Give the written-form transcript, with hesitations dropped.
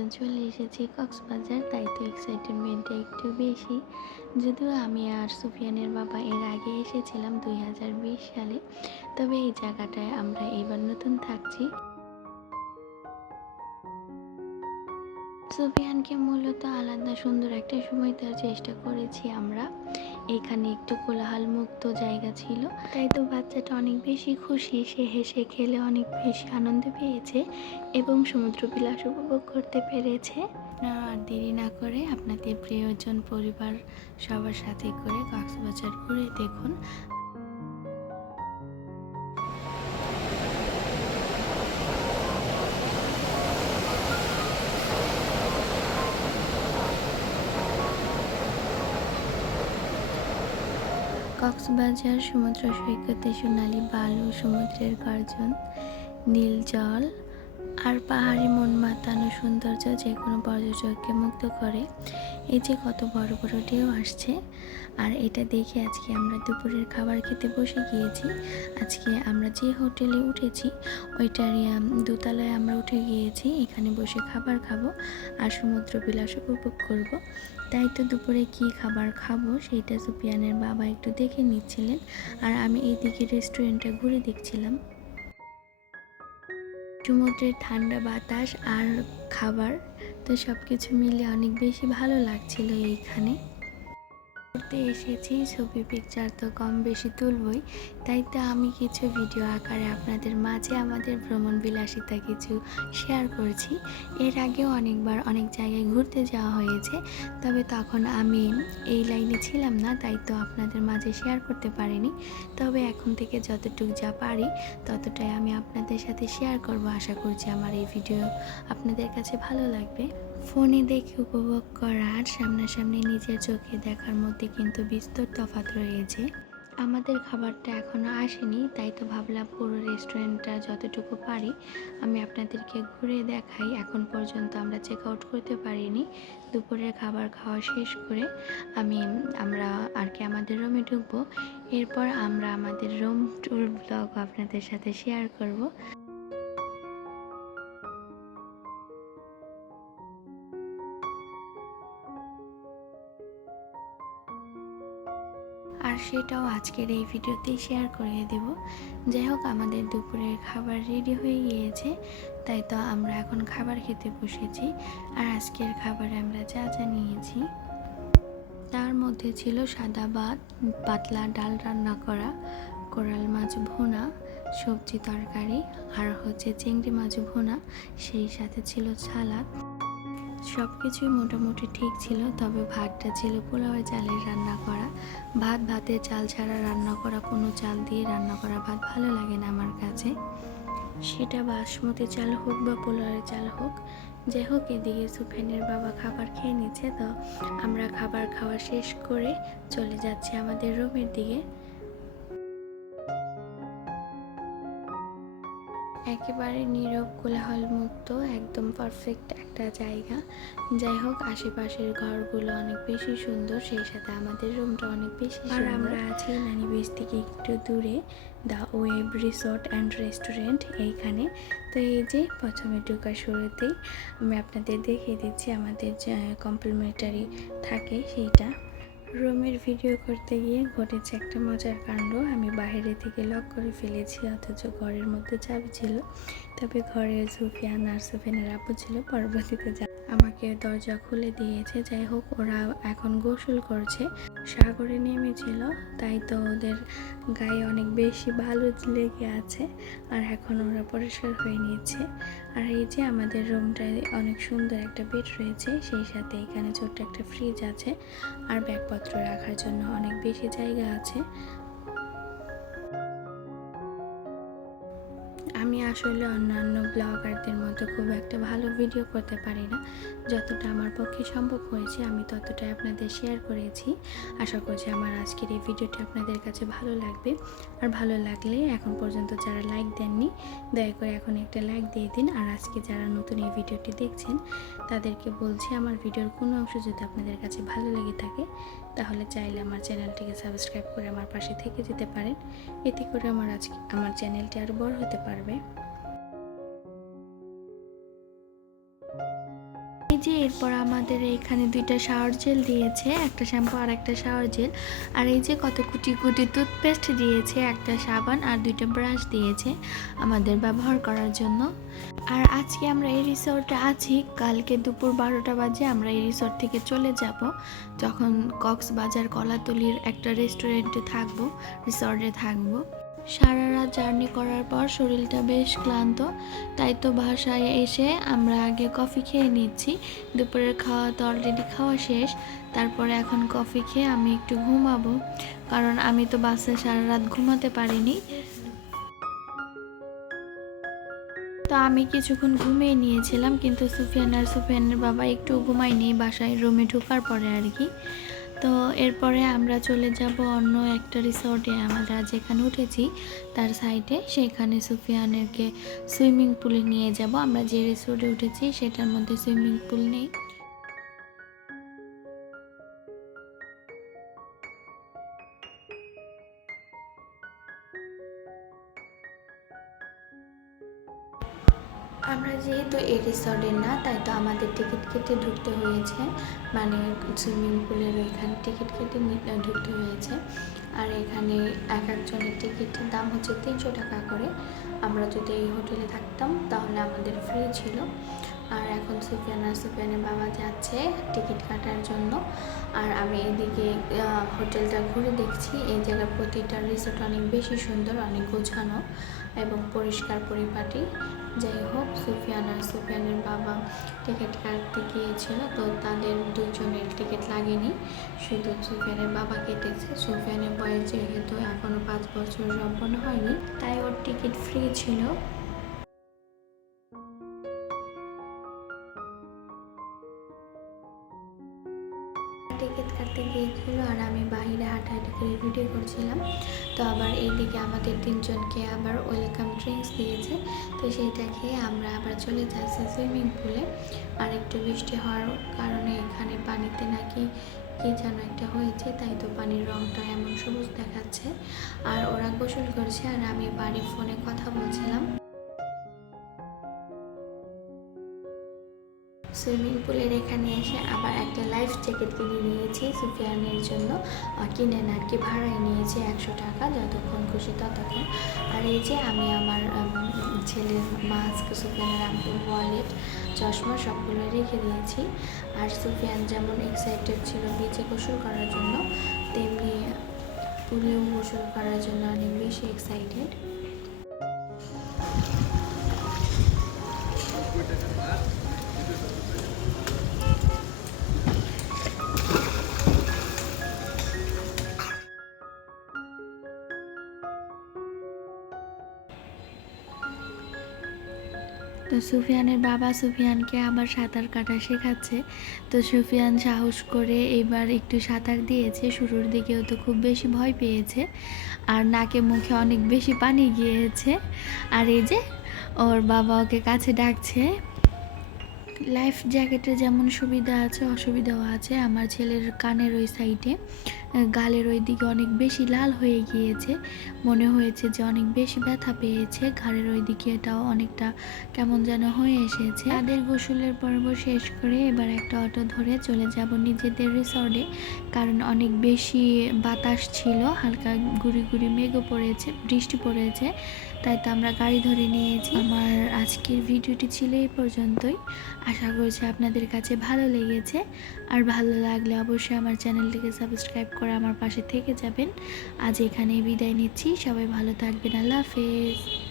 তিনজন চলে এসেছি কক্সবাজার, তাই তো এক্সাইটেডমেন্টটা একটু বেশি। যদিও আমি আর সুফিয়ানের বাবা এর আগে এসেছিলাম 2020 সালে, তবে এই জায়গাটায় আমরা এবার নতুন থাকছি। সুফিয়ানকে মূলত আলাদা সুন্দর একটা সময় দেওয়ার চেষ্টা করেছি আমরা। এখানে একটু কোলাহল মুক্ত জায়গা ছিল, তাই তো বাচ্চাটা অনেক বেশি খুশি, সে হেসে খেলে অনেক বেশি আনন্দ পেয়েছে এবং সমুদ্র বিলাস উপভোগ করতে পেরেছে। আর দেরি না করে আপনাদের প্রিয়জন পরিবার সবার সাথে করে কক্সবাজার ঘুরে দেখুন। কক্সবাজার সমুদ্র সৈকতে সোনালি বালু, সমুদ্রের গর্জন, নীল জল আর পাহাড়ি মন মাতানো সৌন্দর্য যে কোনো পর্যটককে মুগ্ধ করে। এই যে কত বড় বড় ঢেউ আসছে, আর এটা দেখে আজকে আমরা দুপুরের খাবার খেতে বসে গিয়েছি। আজকে আমরা যে হোটেলে উঠেছি ওইটারই দোতলায় আমরা উঠে গিয়েছি, এখানে বসে খাবার খাবো আর সমুদ্র বিলাস উপভোগ করব। তাই তো দুপুরে কি খাবার খাবো সেটা সুফিয়ানের বাবা একটু দেখে নিচ্ছিলেন, আর আমি এইদিকে রেস্টুরেন্টটা ঘুরে দেখছিলাম। সমুদ্রের ঠান্ডা বাতাস আর খাবার, তো সব কিছু মিলে অনেক বেশি ভালো লাগছিল এইখানে। ঘুরতে এসেছি, ছবি পিকচার তো কম বেশি তুলবই, তাই তো আমি কিছু ভিডিও আকারে আপনাদের মাঝে আমাদের ভ্রমণ বিলাসিতা কিছু শেয়ার করছি। এর আগেও অনেকবার অনেক জায়গায় ঘুরতে যাওয়া হয়েছে, তবে তখন আমি এই লাইনে ছিলাম না, তাই তো আপনাদের মাঝে শেয়ার করতে পারিনি। তবে এখন থেকে যতটুকু যা পারি ততটাই আমি আপনাদের সাথে শেয়ার করব। আশা করছি আমার এই ভিডিও আপনাদের কাছে ভালো লাগবে। ফোনে দেখে উপভোগ করা আর সামনাসামনি নিজের চোখে দেখার মধ্যে কিন্তু বিস্তর তফাৎ রয়েছে। আমাদের খাবারটা এখনও আসেনি, তাই তো ভাবলাম পুরো রেস্টুরেন্টটা যতটুকু পারি আমি আপনাদেরকে ঘুরে দেখাই। এখন পর্যন্ত আমরা চেক আউট করতে পারিনি। দুপুরের খাবার খাওয়া শেষ করে আমরা আর কি আমাদের রুমে ঢুকবো। এরপর আমরা আমাদের রুম ট্যুর ব্লগ আপনাদের সাথে শেয়ার করব। আর সেটাও আজকের এই ভিডিওতেই শেয়ার করে দেব। যাই হোক, আমাদের দুপুরের খাবার রেডি হয়ে গিয়েছে, তাই তো আমরা এখন খাবার খেতে বসেছি। আর আজকের খাবারে আমরা যা যা নিয়েছি তার মধ্যে ছিল সাদা ভাত, পাতলা ডাল রান্না করা, কোরাল মাছ ভুনা, সবজি তরকারি আর চিংড়ি মাছ ভুনা, সেই সাথে ছিল সালাদ। সব কিছুই মোটামুটি ঠিক ছিল, তবে ভাতটা ছিল পোলাওয়ের চালের রান্না করা ভাত। ভাতের চাল ছাড়া রান্না করা, কোনো চাল দিয়ে রান্না করা ভাত ভালো লাগে না আমার কাছে, সেটা বাসমতি চাল হোক বা পোলাওয়ের চাল হোক। যাই হোক, এদিকে সুফিয়ানের বাবা খাবার খেয়ে নিচ্ছে, তো আমরা খাবার খাওয়া শেষ করে চলে যাচ্ছি আমাদের রুমের দিকে। একেবারে নীরব, কোলাহল মুক্ত, একদম পারফেক্ট একটা জায়গা। যাই হোক, আশেপাশের ঘরগুলো অনেক বেশি সুন্দর, সেই সাথে আমাদের রুমটা অনেক বেশি সুন্দর। আর আমরা আছি নানি বিচ থেকে একটু দূরে the web resort and restaurant এইখানে। তো এই যে প্রথমে ঢোকার শুরুতেই আমি আপনাদের দেখিয়ে দিচ্ছি আমাদের যে কমপ্লিমেন্টারি থাকে সেইটা। রুমের ভিডিও করতে গিয়ে ঘটেছে একটা মজার কাণ্ড। আমি বাইরে থেকে লক করে ফেলেছি, অথচ ঘরের মধ্যে চাবি ছিল। তবে ঘরে সুফিয়ান আর সুফিয়ানের আপু ছিল, পরবর্তীতে আমাকে দরজা খুলে দিয়েছে। যাই হোক, ওরা এখন গোসল করছে, সাগরে নেমেছিল, তাই তো ওদের গায়ে অনেক বেশি বালু লেগে আছে, আর এখন ওরা পরিষ্কার হয়ে নিয়েছে। আর এই যে আমাদের রুমটায় অনেক সুন্দর একটা বেড রয়েছে, সেই সাথে এখানে ছোট্ট একটা ফ্রিজ আছে, আর ব্যাগপত্র রাখার জন্য অনেক বেশি জায়গা আছে। আমি আসলে অন্যান্য ব্লগারদের মতো খুব একটা ভালো ভিডিও করতে পারি না, যতটা আমার পক্ষে সম্ভব হয়েছে আমি ততটাই আপনাদের শেয়ার করেছি। আশা করছি আমার আজকের এই ভিডিওটি আপনাদের কাছে ভালো লাগবে। আর ভালো লাগলে এখন পর্যন্ত যারা লাইক দেননি, দয়া করে এখন একটা লাইক দিয়ে দিন। আর আজকে যারা নতুন এই ভিডিওটি দেখছেন তাদেরকে বলছি, আমার ভিডিওর কোনো অংশ যদি আপনাদের কাছে ভালো লেগে থাকে তাহলে চাইলে আমার চ্যানেলটিকে সাবস্ক্রাইব করে আমার পাশে থেকে যেতে পারেন। এতে করে আমার চ্যানেলটি আরও বড় হতে পারবে। যে এরপর আমাদের এখানে 2টা শাওয়ার জেল দিয়েছে, একটা শ্যাম্পু আর একটা শাওয়ার জেল। আর এই যে কত কুটি কুটি টুথপেস্ট দিয়েছে, একটা সাবান আর 2টা ব্রাশ দিয়েছে আমাদের ব্যবহার করার জন্য। আর আজকে আমরা এই রিসোর্টে আছি, কালকে দুপুর 12টা বাজে আমরা এই রিসোর্ট থেকে চলে যাব, যখন কক্সবাজার কলাতলির একটা রেস্টুরেন্টে থাকবো, রিসোর্টে থাকবো। সারা রাত জার্নি করার পর শরীরটা বেশ ক্লান্ত, তাই তো বাসায় এসে আমরা আগে কফি খেয়ে নিচ্ছি। দুপুরের খাওয়া তো অলরেডি খাওয়া শেষ, তারপরে এখন কফি খেয়ে আমি একটু ঘুমাবো, কারণ আমি তো বাসে সারা রাত ঘুমাতে পারিনি। তো আমি কিছুক্ষণ ঘুমিয়ে নিয়েছিলাম, কিন্তু সুফিয়ানের বাবা একটু ঘুমায়নি বাসায় রুমে ঢোকার পরে আর কি। তো এরপরে আমরা চলে যাব অন্য একটা রিসর্টে, আমরা যেখানে উঠেছি তার সাইডে, সেখানে সুফিয়ানেরকে সুইমিং পুলে নিয়ে যাব। আমরা যে রিসর্টে উঠেছি সেটার মধ্যে সুইমিং পুল নেই। আমরা যেহেতু এই রিসর্টের না, তাই তো আমাদের টিকিট কেটে ঢুকতে হয়েছে, মানে সুইমিং পুলের ওইখানে টিকিট কেটে ঢুকতে হয়েছে। আর এখানে এক একজনের টিকিটের দাম হচ্ছে 300 টাকা করে। আমরা যদি এই হোটেলে থাকতাম তাহলে আমাদের ফ্রি ছিল। আর এখন সুফিয়ানের বাবা যাচ্ছে টিকিট কাটার জন্য, আর আমি এদিকে হোটেলটা ঘুরে দেখছি। এই জায়গার প্রতিটা রিসোর্ট অনেক বেশি সুন্দর, অনেক গোছানো এবং পরিষ্কার পরিপাটি। যাই হোক, সুফিয়ানের বাবা টিকিট কাটতে গিয়েছিল, তো তাদের দুজনের টিকিট লাগেনি, শুধু সুফিয়ানের বাবা কেটেছে। সুফিয়ানের বয়স যেহেতু এখনও 5 বছর সম্পন্ন হয়নি, তাই ওর টিকিট ফ্রি ছিল। টিকিট কাটতে গিয়েছিল আর আমি বাইরে হাঁটাহাঁটি করে ভিডিও করছিলাম। তো আবার এইদিকে আমাদের 3জনকে আবার ওয়েলকাম ড্রিঙ্কস দিয়েছে, তো সেইটা খেয়ে আমরা আবার চলে যাচ্ছি সুইমিং পুলে। আর একটু বৃষ্টি হওয়ার কারণে এখানে পানিতে নাকি কি যেন একটা হয়েছে, তাই তো পানির রংটা এমন সবুজ দেখাচ্ছে। আর ওরা গোসল করছে আর আমি বাড়ির ফোনে কথা বলছিলাম। সুইমিং পুলের এখানে এসে আবার একটা লাইফ জ্যাকেট কিনে নিয়েছি সুফিয়ানের জন্য, কিনে না আর কি ভাড়ায় নিয়েছি 100 টাকা, যতক্ষণ খুশি ততক্ষণ। আর এই যে আমি আমার ছেলের মাস্ক, সুফিয়ানের আব্বুর ওয়ালেট, চশমা সবগুলো রেখে দিয়েছি। আর সুফিয়ান যেমন এক্সাইটেড ছিল বিচে গোসল করার জন্য, তেমনি পুলেও গোসল করার জন্য অনেক বেশি এক্সাইটেড। তো সুফিয়ানের বাবা সুফিয়ানকে আবার সাঁতার কাটা শেখাচ্ছে। তো সুফিয়ান সাহস করে এবার একটু সাঁতার দিয়েছে। শুরুর দিকেও তো খুব বেশি ভয় পেয়েছে, আর নাকে মুখে অনেক বেশি পানি গিয়েছে। আর এই যে ওর বাবা ওকে কাছে ডাকছে। লাইফ জ্যাকেটের যেমন সুবিধা আছে অসুবিধাও আছে। আমার ছেলের কানের ওই সাইডে, গালের ওই দিকে অনেক বেশি লাল হয়ে গিয়েছে, মনে হয়েছে যে অনেক বেশি ব্যথা পেয়েছে। ঘাড়ের ওই দিকে এটাও অনেকটা কেমন যেন হয়ে এসেছে। তাদের গোসলের পর্ব শেষ করে এবার একটা অটো ধরে চলে যাব নিজেদের রিসর্টে, কারণ অনেক বেশি বাতাস ছিল, হালকা গুড়ি গুড়ি মেঘও পড়েছে, বৃষ্টি পড়েছে, তাই তো আমরা গাড়ি ধরে নিয়েছি। আমার আজকের ভিডিওটি ছিল এই পর্যন্তই। আশা করছি আপনাদের কাছে ভালো লেগেছে, আর ভালো লাগলে অবশ্যই আমার চ্যানেলটিকে সাবস্ক্রাইব করে আমার পাশে থেকে যাবেন। আজ এখানেই বিদায় নিচ্ছি, সবাই ভালো থাকবেন, আল্লাহ হাফেজ।